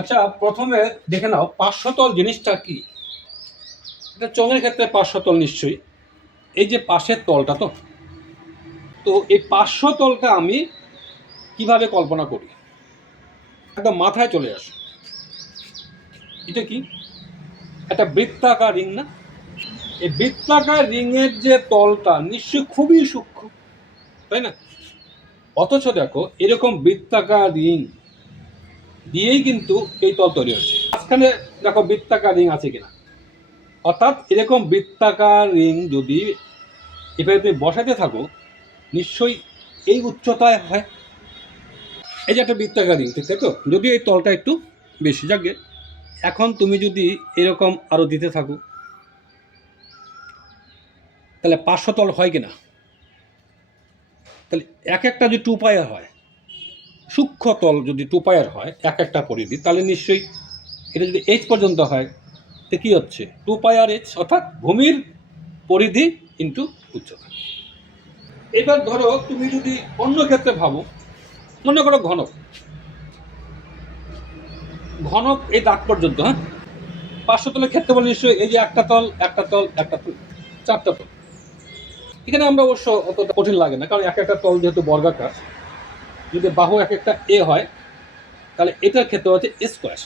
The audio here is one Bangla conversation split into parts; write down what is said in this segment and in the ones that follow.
আচ্ছা, প্রথমে দেখে নাও পার্শ্বতল জিনিসটা কি। এটা চোঙের ক্ষেত্রে পার্শ্বতল নিশ্চয়ই এই যে পাশের তলটা। তো এই পার্শ্বতলটা আমি কিভাবে কল্পনা করি, একদম মাথায় চলে আসে। এটা কি একটা বৃত্তাকার রিং না? এই বৃত্তাকার রিংয়ের যে তলটা নিশ্চয়ই খুবই সূক্ষ্ম, তাই না? অথচ দেখো এরকম বৃত্তাকার রিং দিয়েই কিন্তু এই তল তৈরি হয়েছে। মাঝখানে দেখো বৃত্তাকার রিং আছে কিনা। অর্থাৎ এরকম বৃত্তাকার রিং যদি এভাবে তুমি বসাতে থাকো নিশ্চয়ই এই উচ্চতায় হয়। এই যে একটা বৃত্তাকার রিং, তাই তো? যদিও এই তলটা একটু বেশি যাকে, এখন তুমি যদি এরকম আরও দিতে থাকো তাহলে পার্শ্বতল হয় কিনা? তাহলে এক একটা যদি টু পায়ার হয়, সূক্ষ্ম তল যদি টু পায়ার হয় এক একটা পরিধি, তাহলে নিশ্চয়ই এটা যদি এইচ পর্যন্ত হয় তো কী হচ্ছে? টু পায়ার এইচ, অর্থাৎ ভূমির পরিধি ইন্টু উচ্চতা। এবার ধরো তুমি যদি অন্য ক্ষেত্রে ভাবো, মনে করো ঘনক ঘনক এই দাগ পর্যন্ত, হ্যাঁ, পার্শ্বতলের ক্ষেত্রে বলে নিশ্চয়ই এই যে একটা তল একটা তল একটা তল, চারটা তল। এখানে আমরা অবশ্য অতটা কঠিন লাগে না, কারণ এক একটা তল যেহেতু বর্গাকার, যদি বাহু এক একটা এ হয় তাহলে এটার ক্ষেত্রে হচ্ছে এ স্কোয়ার।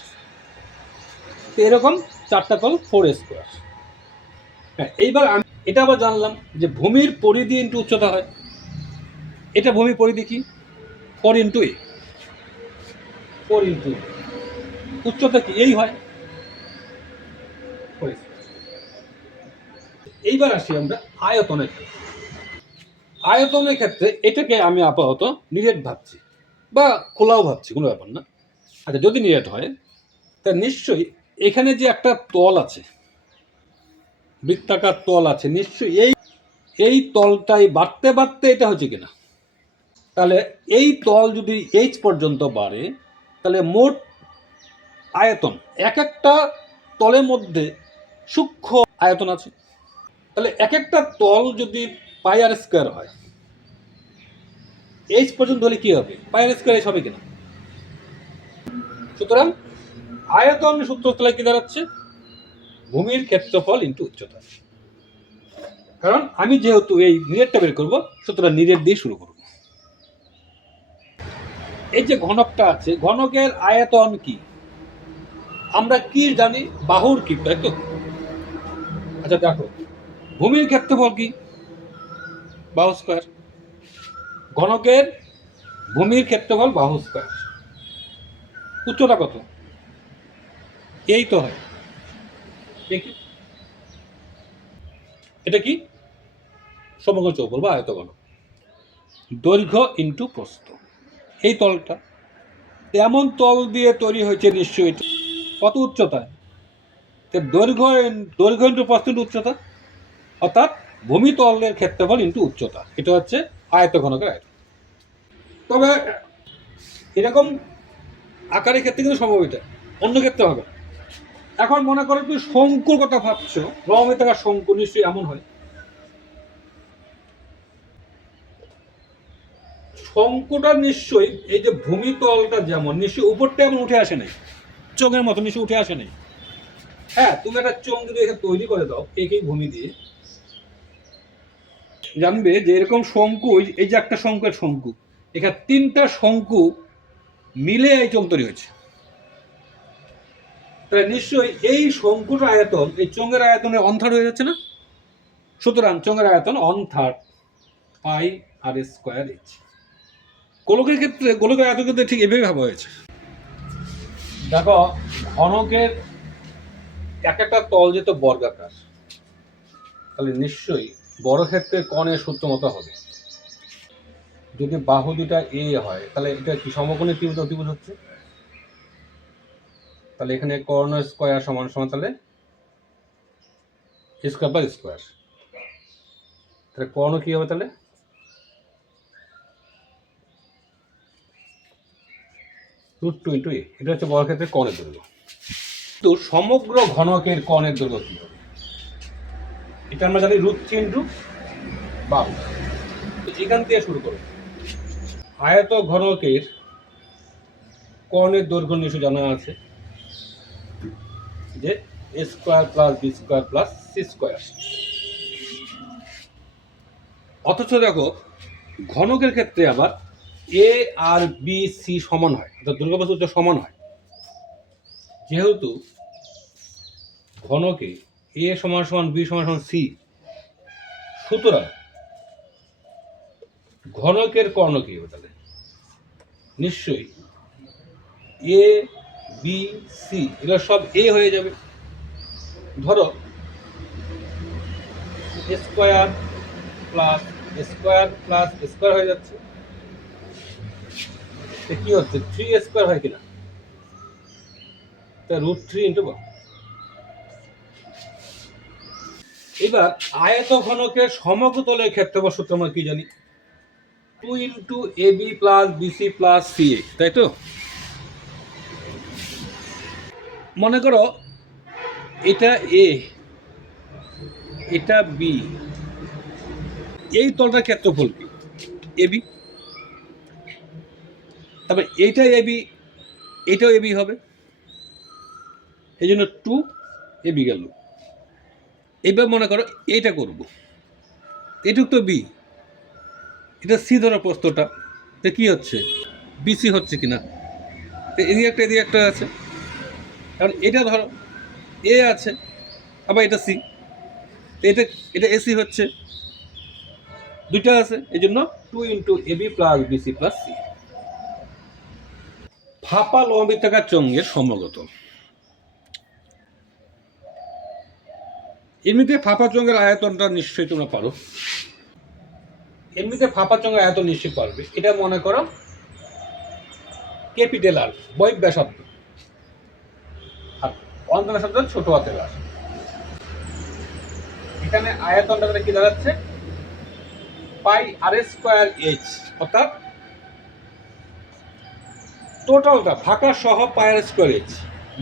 তো এরকম চারটা তল ফোর স্কোয়ার। হ্যাঁ, এইবার আমি এটা আবার জানলাম যে ভূমির পরিধি ইন্টু উচ্চতা হয়। এটা ভূমির পরিধি কি? ফোর ইন্টু এ, ফোর ইন্টু উচ্চতা কি? এই হয়। এইবার আসি আমরা আয়তনের ক্ষেত্রে। আয়তনের ক্ষেত্রে এটাকে আমি আপাতত নিরেট ভাবছি, বা খোলাও ভাবছি, কোনো ব্যাপার না। আচ্ছা, যদি নিরেট হয় তা নিশ্চয়ই এখানে যে একটা তল আছে, বৃত্তাকার তল আছে, নিশ্চয়ই এই তলটাই বাড়তে বাড়তে এটা হচ্ছে কিনা। তাহলে এই তল যদি এইচ পর্যন্ত বাড়ে তাহলে মোট আয়তন, এক একটা তলের মধ্যে সূক্ষ্ম আয়তন আছে। তাহলে এক একটা তল যদি পাই আর স্কোয়ার হয়, এইচ পর্যন্ত হলে কি হবে? পাই আর স্কোয়ার এইচ হবে কিনা? সুতরাং আয়তন সূত্র তাহলে কি দাঁড়াচ্ছে? ভূমির ক্ষেত্রফল ইন্টু উচ্চতা। কারণ আমি যেহেতু এই নিরেটটা বের করবো, সুতরাং নিরেট দিয়ে শুরু করব। এই যে ঘনকটা আছে, ঘনকের আয়তন কি আমরা কি জানি? বাহুর কি, তাই তো? আচ্ছা দেখো, ভূমির ক্ষেত্রফল কি? বাহু স্কোয়ার। ঘনকের ভূমির ক্ষেত্রফল বাহু স্কোয়ার। উচ্চতা কত? এই তো হয়। দেখি এটা কি? সমগ্র চৌবল বা আয়তঘন। দৈর্ঘ্য ইন্টু প্রস্থ, এই তলটা এমন তল দিয়ে তৈরি হয়েছে নিশ্চয়ই। কত উচ্চতায়? দৈর্ঘ্য দৈর্ঘ্য ইন্টু প্রস্থ ইন্টু উচ্চতা, অর্থাৎ ভূমিতলের ক্ষেত্রফল ইন্টু উচ্চতা। এটা হচ্ছে আয়তঘনকের আয়তন। তবে এরকম আকারের ক্ষেত্রে কিন্তু সম্ভব, এটা অন্য ক্ষেত্রে হবে। এখন মনে করো তুমি শঙ্কুর কথা ভাবছো, রমেতাকার শঙ্কু, নিশ্চয়ই এমন হয়। শঙ্কুটা নিশ্চয়ই এই যে ভূমিতলটা যেমন নিশ্চয়ই উপরটা এমন উঠে আসে নাই, চোঙের মতো নিশ্চয়ই উঠে আসে নাই। হ্যাঁ, তুমি একটা চোঙ যদি এখানে তৈরি করে দাও একই ভূমি দিয়ে, জানবে যে এরকম শঙ্কু, এই যে একটা শঙ্কুর শঙ্কু, এখানে তিনটা শঙ্কু মিলে এই চোঙ তৈরি হয়েছে। তাহলে নিশ্চয়ই এই শঙ্কুর আয়তন এই চোঙের আয়তনের অন থার্ড হয়ে যাচ্ছে না? সুতরাং চোঙের আয়তন one third pi R square H. গোলকের ক্ষেত্রে গোলকের আয়তন ক্ষেত্রে ঠিক এভাবে ভাবা হয়েছে। দেখো, ঘনকের এক একটা তল যেহেতু বর্গাকার, তাহলে নিশ্চয়ই বড় ক্ষেত্রে কণের সূত্র মতো হবে। যদি বাহু দুটা এ হয় তাহলে এটা কি সমকোণী ত্রিভুজ অতিভুজ হচ্ছে। তাহলে এখানে কর্ণ স্কোয়ার সমান সমান তাহলে স্কোয়ার বাই স্কোয়ার। তাহলে কর্ণ কি হবে? তাহলে রুট টু ইন্টু এ। এটা হচ্ছে বর্গক্ষেত্রের কর্ণের দৈর্ঘ্য। তো সমগ্র ঘনকের কর্ণের দৈর্ঘ্য কি হবে? এটা আমরা জানি রুট থ্রি ইন্টু বাহু। এখান থেকে শুরু করব। আয়ত ঘনকের কর্ণের দৈর্ঘ্য নিশ্চয় জানা আছে, যে a square plus b square plus c square. অথচ দেখো ঘনকের ক্ষেত্রে আবার এ আর বি সি সমান হয়, অর্থাৎ দুর্গাবাস সূত্র সমান হয়। যেহেতু ঘনকে এ সমান সমান বি সমান সমান সি, সুতরাং ঘনকের কর্ণ কি হবে তাহলে? নিশ্চয়ই এ বি সি এগুলো সব এ হয়ে যাবে। ধরো square plus square plus square হয়ে যাচ্ছে, কি হচ্ছে 3 স্কোয়ার হয় কিনা, তা √3 ইন্টু। এবার আয়ত ঘনকের সমকতলের ক্ষেত্রফল সূত্র আমরা কি জানি? 2 into a b plus BC plus c a, তাই তো? মনে করো এটা এ, এটা বি, এই তলটার ক্ষেত্রফল কি? এবি। তারপরে এইটা এবি, এটাও এবি হবে, এই জন্য 2 এবি গেল। এবার মনে করো এইটা করব, এটুক তো বি, এটা সি ধরো প্রস্তটা, তো কি হচ্ছে বিসি হচ্ছে কিনা, এদিকে একটা আছে, কারণ এটা ধরো এ আছে, আবার এটা সি, এটা এটা এসি হচ্ছে, দুইটা আছে, এই জন্য 2 into AB plus BC plus C. ফাঁপা লম্বিতাকার চোঙের সমগত। এমনিতে ফাঁপা চোঙের আয়তনটা নিশ্চয়ই তোমরা পারো, এমনিতে ফাঁপা চোঙের আয়তন নিশ্চয়ই পারবে। এটা মনে করো ক্যাপিটাল আর, বহিঃ ব্যাসার্ধ, আর অন্তর ব্যাসার্ধ ছোট হাতের আর। এখানে আয়তনটা কি দাঁড়াচ্ছে? পাই আর স্কোয়ার এইচ, অর্থাৎ টোটালটা ফাঁকা সহ পাই আর স্কোয়ার এইচ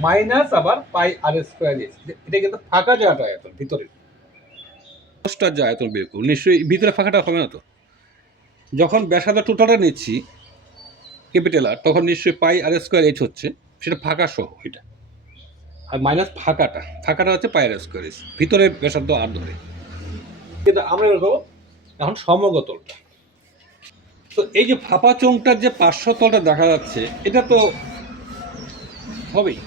মাইনাস আবার পাই আর স্কোয়ার এইচ। এটা কিন্তু ফাঁকা জায়গাটা আয়তন, ভিতরে দশটার যে আয়তন বের করব, নিশ্চয়ই ভিতরে ফাঁকাটা হবে না তো। যখন ব্যাসার্ধ টোটালটা নিচ্ছি ক্যাপিটাল আর, তখন নিশ্চয়ই পাই আর স্কোয়ার এইচ হচ্ছে, সেটা ফাঁকা সহ এটা, আর মাইনাস ফাঁকাটা হচ্ছে পাই আর স্কোয়ার এইচ, ভিতরে ব্যাসার্ধ আর ধরে। কিন্তু আমরা এরকম এখন সমগতলটা, তো এই যে ফাঁপা চোঙটার যে পার্শ্বতলটা দেখা যাচ্ছে, এটা তো হবেই।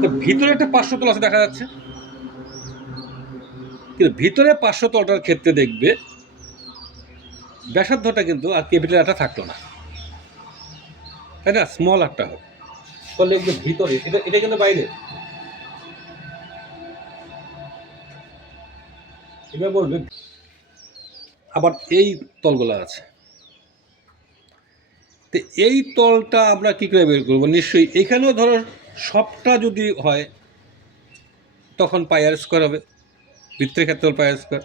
তো ভিতরে একটা পার্শ্বতল আছে দেখা যাচ্ছে, কিন্তু ভিতরে পার্শ্বতলটার ক্ষেত্রে দেখবে ব্যাসার্ধটা কিন্তু আর ক্যাপিটাল আরটা থাকলো না, তাই না? স্মল আরটা হবে, তাহলে একদম ভিতরে, এটা কিন্তু বাইরে। এবার বলবে আবার এই তলগুলো আছে, তো এই তলটা আমরা কি করে বের করবো? নিশ্চয়ই এখানেও ধরো সবটা যদি হয় তখন পাই আর স্কোয়ার হবে, ভিতরের ক্ষেত্রে পাই আর স্কোয়ার,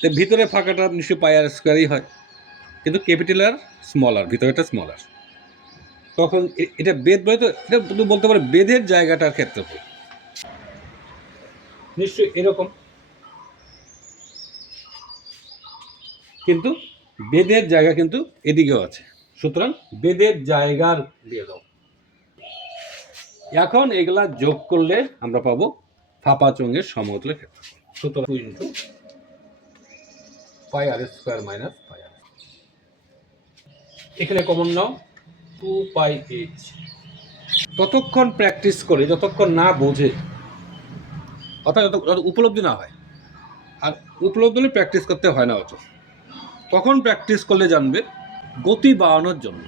তো ভিতরে ফাঁকাটা নিশ্চয়ই পাই আর স্কোয়ারই হয়, কিন্তু ক্যাপিটাল আর স্মল আর, ভিতরেটা স্মল আর। তখন এটা বেদ বলে, তো এটা বলতে পারে বেদের জায়গাটার ক্ষেত্রফল নিশ্চয়ই এরকম, কিন্তু বেদের জায়গা কিন্তু এদিকেও আছে, সুতরাং বেদের জায়গার দিয়ে দাও। এখন এগুলা যোগ করলে আমরা পাবো ফাঁপা চোঙের সমতলের ক্ষেত্রফল। সুতরাং 2 ইন্টু পাই আর স্কোয়ার মাইনাস পাই আর, এখানে কমন নাও 2 পাই এইচ। ততক্ষণ প্র্যাকটিস করে যতক্ষণ না বোঝে, অর্থাৎ যত উপলব্ধি না হয়, আর উপলব্ধি হলে প্র্যাকটিস করতে হয় না অত, তখন প্র্যাকটিস করলে জানবে গতি বাড়ানোর জন্য